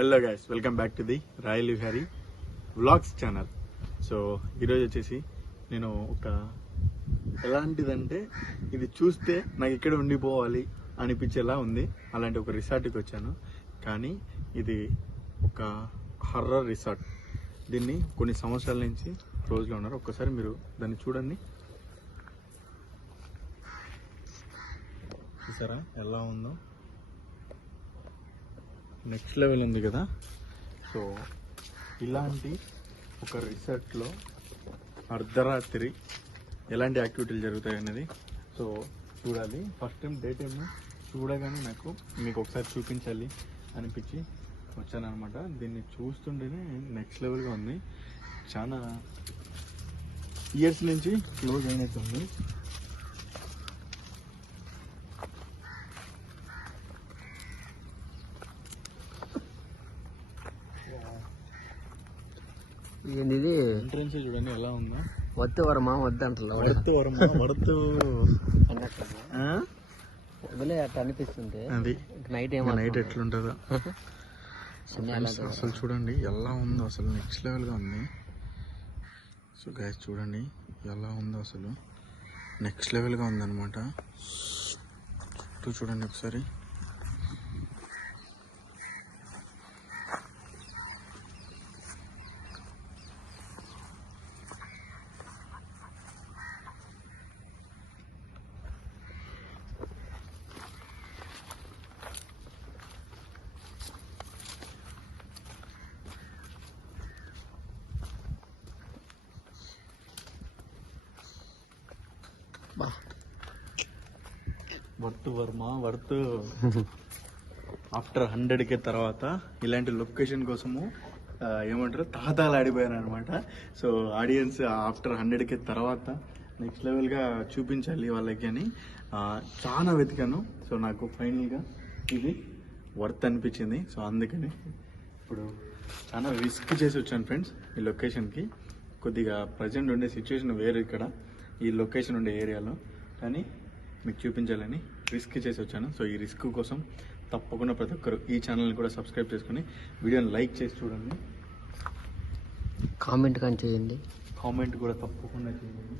Hello guys welcome back to the royal Vihari vlogs channel so ఈరోజు వచ్చేసి నేను ఒక ఎలాంటిదంటే ఇది చూస్తే నాకు ఇక్కడ ఉండిపోవాలి అనిపించేలా ఉంది. అలాంటి ఒక రిసార్ట్కి వచ్చాను. కానీ ఇది ఒక హర్రర్ రిసార్ట్. దీన్ని కొన్ని సంవత్సరాల నుంచి రోజులో ఉన్నారు. ఒక్కసారి మీరు దాన్ని చూడండి. చూసారా? ఎలా ఉందో? నెక్స్ట్ లెవెల్ ఉంది కదా. సో ఇలాంటి ఒక రిసార్ట్లో అర్ధరాత్రి ఎలాంటి యాక్టివిటీలు జరుగుతాయి అనేది. సో చూడాలి. ఫస్ట్ టైం డే టైం చూడగానే నాకు మీకు ఒకసారి చూపించాలి అనిపించి వచ్చానమాట దీన్ని చూస్తుంటేనే నెక్స్ట్ లెవెల్గా ఉంది. చాలా ఇయర్స్ నుంచి క్లోజ్ అయినట్టుంది. ఏంది ఇది ఎంట్రన్స్ చూడండి ఎలా ఉందో. వద్దు వరమా వద్దు అంటలో వడతు వరమా వడతు ఆ? వదిలే అట్ట అనిపిస్తుంది. అది. నైట్ ఏమో నైట్ ఎట్లుంటుందో. అసలు చూడండి ఎలా ఉందో అసలు నెక్స్ట్ లెవెల్గా ఉంది. సో గైస్ చూడండి ఎలా ఉందో అసలు. నెక్స్ట్ లెవెల్గా ఉందన్నమాట. చుట్టూ చూడండి ఒకసారి. వర్త్ వర్మ వర్త్ ఆఫ్టర్ హండ్రెడ్ కే తర్వాత ఇలాంటి లొకేషన్ కోసము ఏమంటారు తహతాలు ఆడిపోయాను అనమాట so audience after hundred K తర్వాత నెక్స్ట్ లెవెల్గా చూపించాలి వాళ్ళకి అని చాలా వెతికాను. సో నాకు ఫైనల్గా ఇది వర్త్ అనిపించింది. సో అందుకని ఇప్పుడు చాలా రిస్క్ చేసి వచ్చాను ఫ్రెండ్స్ ఈ లొకేషన్కి కొద్దిగా ప్రజెంట్ ఉండే సిచ్యువేషన్ వేరు ఇక్కడ. ఈ లొకేషన్ ఉండే ఏరియాలో. కానీ మీకు చూపించాలని రిస్క్ చేసి వచ్చాను. సో ఈ రిస్క్ కోసం తప్పకుండా ప్రతి ఒక్కరు ఈ ఛానల్ని కూడా సబ్స్క్రైబ్ చేసుకుని వీడియోని లైక్ చేసి చూడండి. కామెంట్ కానీ చేయండి. కామెంట్ కూడా తప్పకుండా చేయండి.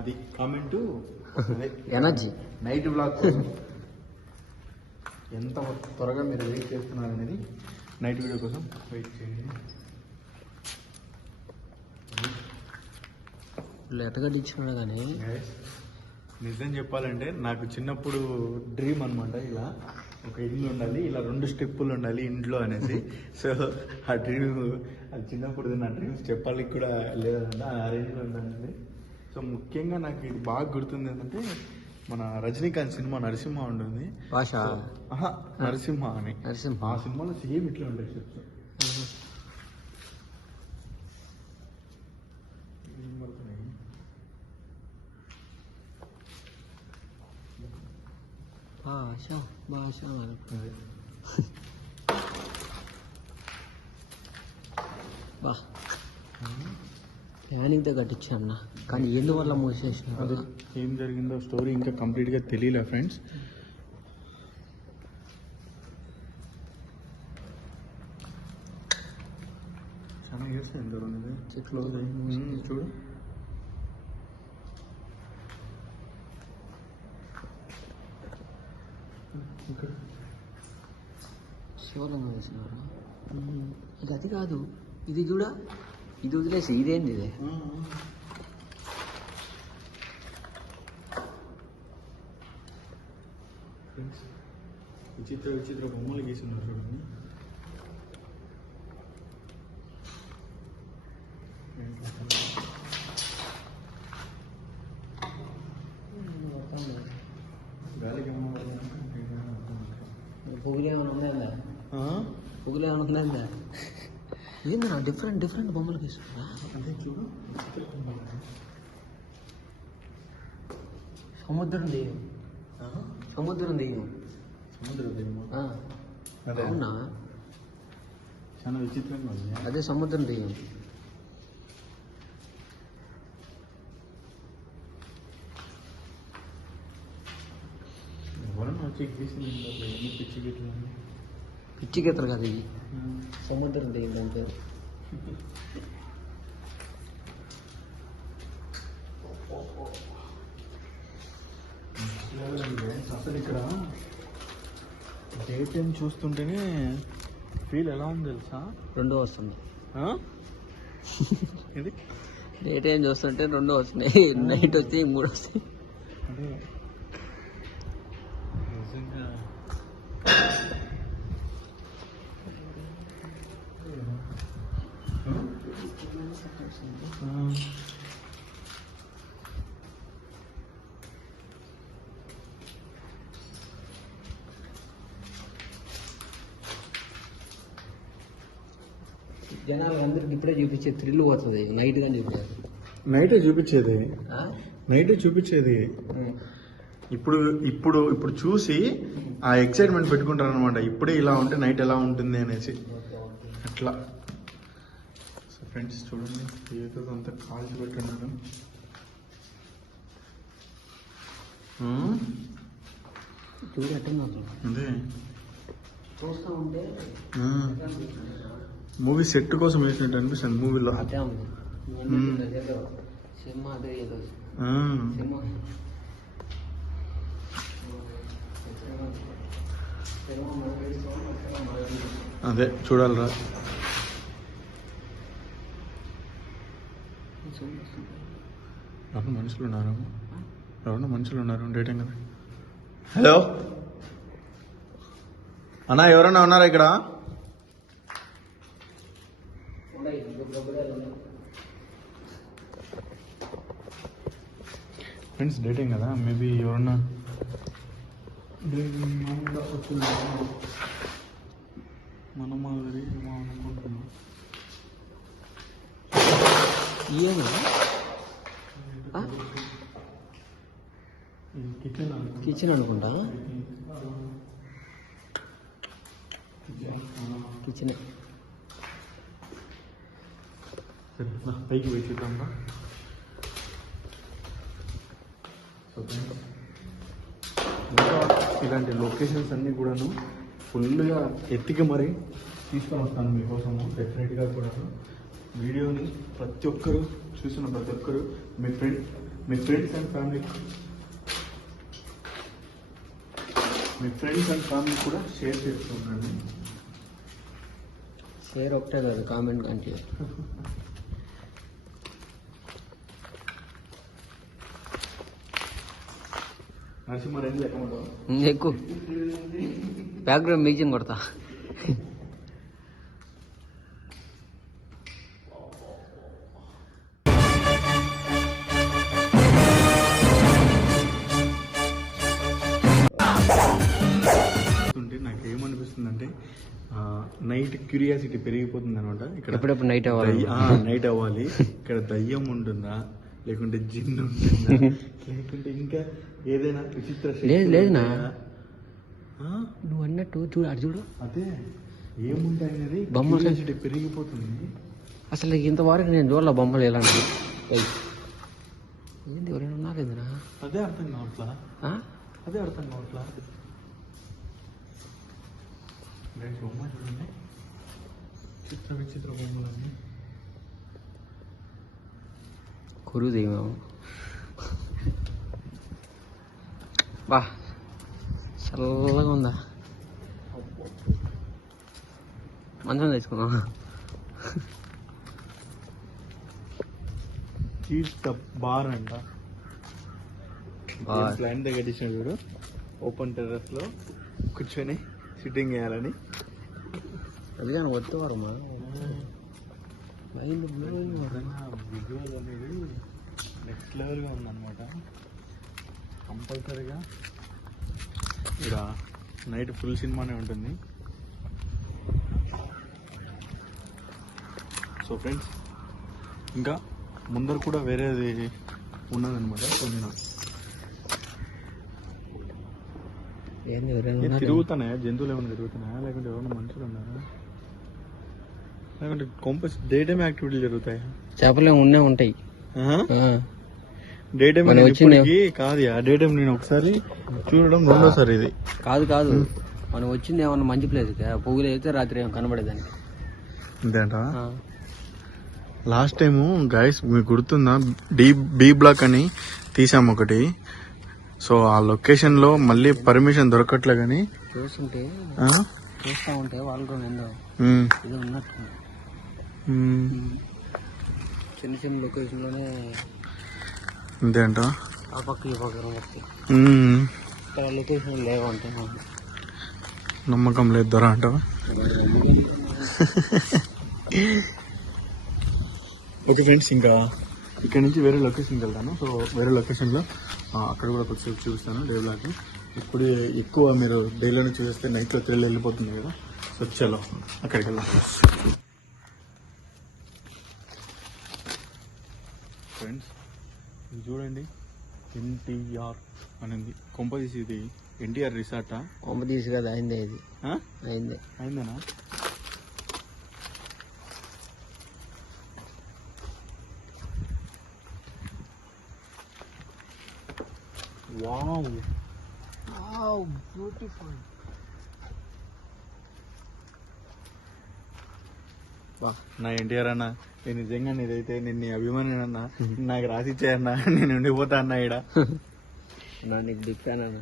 అది కామెంటు ఎనర్జీ నైట్ బ్లాగ్ ఎంత త్వరగా మీరు వెయిట్ చేస్తున్నారు అనేది నైట్ వీడియో కోసం వెయిట్ చేయండి. ఎతగడ్డి ఇచ్చినాడు కానీ. నిజం చెప్పాలంటే నాకు చిన్నప్పుడు డ్రీమ్ అన్నమాట ఇలా ఒక ఇల్లు ఉండాలి ఇలా రెండు స్టెప్పులు ఉండాలి ఇంట్లో అనేసి. సో ఆ డ్రీమ్ అది చిన్నప్పుడు నా డ్రీమ్స్ చెప్పాలి కూడా లేదంటే ఆ రేంజ్లో ఉందండి సో ముఖ్యంగా నాకు ఇది బాగా గుర్తుంది ఏంటంటే మన రజనీకాంత్ సినిమా నరసింహ ఉంటుంది. భాష? నరసింహ అని. నరసింహ. ఆ సినిమాలో సేమ్ ఇట్లా ఉంటాయి స్టెప్స్ భాష భాష బా. ప్లానింగ్తో కట్టించా అన్న. కానీ ఎందువల్ల మూసేసిన అదే ఏం జరిగిందో స్టోరీ ఇంకా కంప్లీట్గా తెలియలే ఫ్రెండ్స్. చాలా ఇయర్స్ మ్మ్, చూడు. శివలింగం వేసినారు ఇది అది కాదు. ఇది చూడ. ఇది వదిలేసి ఇదేంది ఇది? విచిత్ర విచిత్ర బొమ్మలు గీస్తున్నారు చూడండి గాలికి ఏమన్నా పొగులు ఏమైనా ఉన్నాయందా ఉన్నాయందా ఏందన్నా డిఫరెంట్ డిఫరెంట్ బొమ్మలు గీస్తున్నా అదే చూడు. సముద్రం దెయ్యం? సముద్రం దెయ్యం సముద్ర అదే అవునా చాలా విచిత్రంగా అదే సముద్రం దెయ్యం వచ్చి ఎన్ని పిచ్చి గీతలు కాదు ఇవి. సముద్రం దాని పేరు అసలు ఇక్కడ డే టైం చూస్తుంటేనే ఫీల్ ఎలా ఉంది తెలుసా? రెండో వస్తుంది. డే టైం చూస్తుంటే రెండో వస్తున్నాయి నైట్ వస్తే మూడు వస్తాయి అదే. జనాలు అందరికి ఇప్పుడే చూపించే థ్రిల్ పోతుంది. నైట్గా చూపించారు నైటే చూపించేది? నైటే చూపించేది? ఇప్పుడు ఇప్పుడు ఇప్పుడు చూసి ఆ ఎక్సైట్మెంట్ పెట్టుకుంటారు అనమాట ఇప్పుడే ఇలా ఉంటే నైట్ ఎలా ఉంటుంది అనేసి. అట్లా. సో ఫ్రెండ్స్ చూడండి. ఏదో అంతా కాల్చి పెట్టున్నారు ఉమ్, చూడు అట్టే మాత్రం అదే. చూస్తూ ఉంటే మూవీ సెట్ కోసం వేసినట్టు అనిపిస్తుంది మూవీలో. అదే చూడాలరా. ఎవరు మనుషులు ఉన్నారు? ఎవరన్నా మనుషులు ఉన్నారు? డేటింగ్ కదా. హలో? అన్నా ఎవరన్నా ఉన్నారా ఇక్కడ? ఫ్రెండ్స్ డేటింగ్ కదా? మేబీ ఎవరన్నా మన మాదిరి అనుకుంటున్నాం ఏమో? కిచెన్ కిచెన్ అనుకుంటా. కిచెన్ సరే నా పైకి పోయి చూద్దాం. ఇంకా ఇలాంటి లొకేషన్స్ అన్నీ కూడాను ఫుల్గా ఎత్తికి మరి తీసుకొని వస్తాను మీకోసము డెఫినెట్గా కూడా. వీడియోని ప్రతి ఒక్కరు చూసిన ప్రతి ఒక్కరు మీ ఫ్రెండ్ మీ ఫ్రెండ్స్ అండ్ ఫ్యామిలీ మీ ఫ్రెండ్స్ అండ్ ఫ్యామిలీ కూడా షేర్ చేస్తూ ఉండండి. షేర్ ఒకటే కాదు కామెంట్ అంటే ఎక్కువ. బ్యాక్గ్రౌండ్ మ్యూజిక్ కొడతా. నాకు నైట్ క్యూరియాసిటీ పెరిగిపోతుంది అనమాట ఇక్కడ ఎప్పుడెప్పుడు నైట్ అవ్వాలి? నైట్ అవ్వాలి. ఇక్కడ దయ్యం ఉంటుందా? లేకుంటే జిన్ ఉంటుందా? లేకుంటే ఇంకా ఏదైనా విచిత్ర లేదు, లేదునా. నువ్వు అన్నట్టు చూడు అటు చూడు. అదే ఏముంటాయి అనేది బొమ్మలు. పెరిగిపోతుంది. అసలు ఇంతవరకు నేను చూడలే బొమ్మలు ఎలాంటివి ఏయ్. ఏంది ఎవరైనా ఉన్నారేందిరా అదే అర్థం కావట్లా? అదే అర్థం కావట్లా? బొమ్మ చూడండి. చిత్ర విచిత్ర బొమ్మలన్నీ. కురు బా చల్లగా ఉందా మంచం ద బార్ అంట. ప్లాన్ దగ్గర తీసిన చూడు. ఓపెన్ టెర్రస్లో కూర్చొని సిట్టింగ్ చేయాలని. అది కానీ వద్దు వరమా మైండ్ బ్లోయింగ్ విజువల్ అనేది నెక్స్ట్ లెవెల్గా ఉందన్నమాట. కంపల్సరీగా. ఇక్కడ నైట్ ఫుల్ సినిమానే ఉంటుంది. సో ఫ్రెండ్స్ ఇంకా ముందర కూడా వేరేది ఉన్నదన్నమాట సో నేను? తిరుగుతున్నాయా జంతువులు ఏమైనా తిరుగుతున్నాయా? లేకుంటే ఎవరైనా మనుషులు ఉన్నారా? లేకుంటే కొంపస్ డే టైమ్ యాక్టివిటీలు జరుగుతాయా? చేపలు ఏమో ఉన్నే ఉంటాయి. డే టైం మనం వచ్చింది- కాదు డే టైం నేను ఒకసారి చూడడం రెండోసారి ఇది. కాదు కాదు. మనం వచ్చింది ఏమన్నా మంచి ప్లేస్ పొగులు అయితే రాత్రి ఏం కనబడేదానికి. అంతేంట లాస్ట్ టైము గైస్ మీకు గుర్తుందా? డి బి బ్లాక్ అని తీసాం ఒకటి. సో ఆ లొకేషన్లో మళ్ళీ పర్మిషన్ దొరకట్లే కానీ చూస్తుంటే? చూస్తా ఉంటే వాళ్ళు ఏందో ఉమ్, ఇది ఉన్నట్టు. ఉమ్, చిన్న చిన్న లొకేషన్లోనే ఆ పక్క ఈ పక్క ఇక్కడ లొకేషన్ లేవంటే నమ్మకం లేదు దొర అంటావా ఓకే ఫ్రెండ్స్ ఇంకా ఇక్కడ నుంచి వేరే లొకేషన్కి వెళ్తాను. సో వేరే లొకేషన్లో ఆ, అక్కడ కూడా కొద్దిసేపు చూపిస్తాను డే బ్లాక్ ఇప్పుడు ఎక్కువ మీరు డేలోనే చూస్తే నైట్లో త్రిల్ వెళ్ళిపోతుంది కదా. సో చలో అక్కడికి వెళ్దాం ఫ్రెండ్స్ ఇది చూడండి. ఎన్టీఆర్ అనేది. కొంపదీసి ఇది ఎన్టీఆర్ రిసార్టా? తీసి కదా అయిందే ఇది? అయిందే. అయిందనా? Wow beautiful. నా ఎన్టీఆర్ అన్న నేను నిజంగా ఇదైతే నిన్ను అభిమాని అన్న నాకు రాసిచ్చాయన్న నేను ఉండిపోతా అన్న ఈడ. నా నీకు బిగ్ ఫ్యాన్ అన్న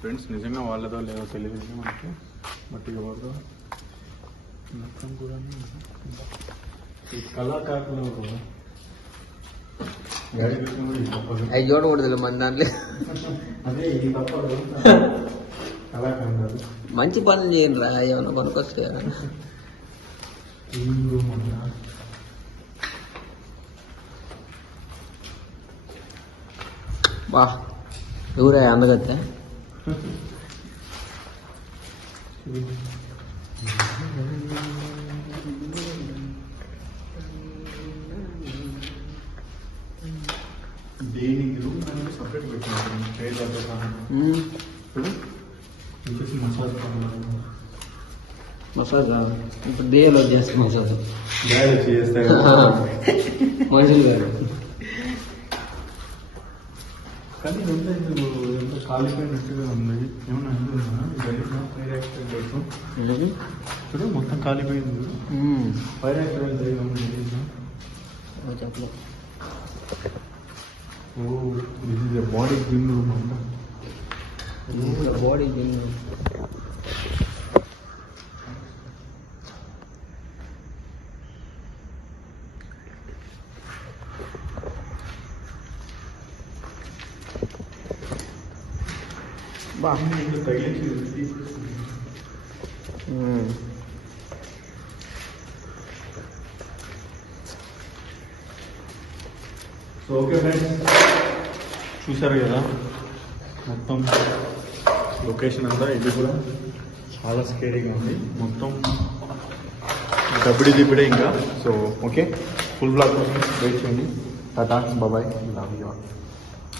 ఫ్రెండ్స్ నిజంగా వాళ్ళదో లేదో తెలియదు మనకి. బట్ ఎవరిదో మొత్తం కూడా ఈ కళాకారులు. అవి చూడకూడదు మన దాంట్లో. మంచి పనులు చేయండి రా ఏమన్నా కొనుక్కొస్తే ఇల్లు మన బా ఎవరే అందగత్తే? మసాజ్ మసాజ్ ఇప్పుడు దేలో చేస్తే మసాజ్ డాడీ చేస్తే మనుషులు గారు కానీ కాలిపోయినట్టుగా ఉంది. ఏమన్నా ఫైర్ యాక్సిడెంట్ చూడు మొత్తం కాలిపోయింది ఫైర్ యాక్సిడెంట్ చెప్పలేదు ఓ this is body gym room అంట. బాడీ బా. తగిలించి సో ఓకే ఫ్రెండ్స్. చూసారు కదా? మొత్తం లొకేషన్ అంతా ఇది కూడా చాలా స్కేరీగా ఉంది. మొత్తం డబ్బుడి దిబ్బడే ఇంకా. So okay. ఫుల్ బ్లాక్ కోసం వెయిట్ చేయండి. టాటా బాబాయ్ లవ్ యూ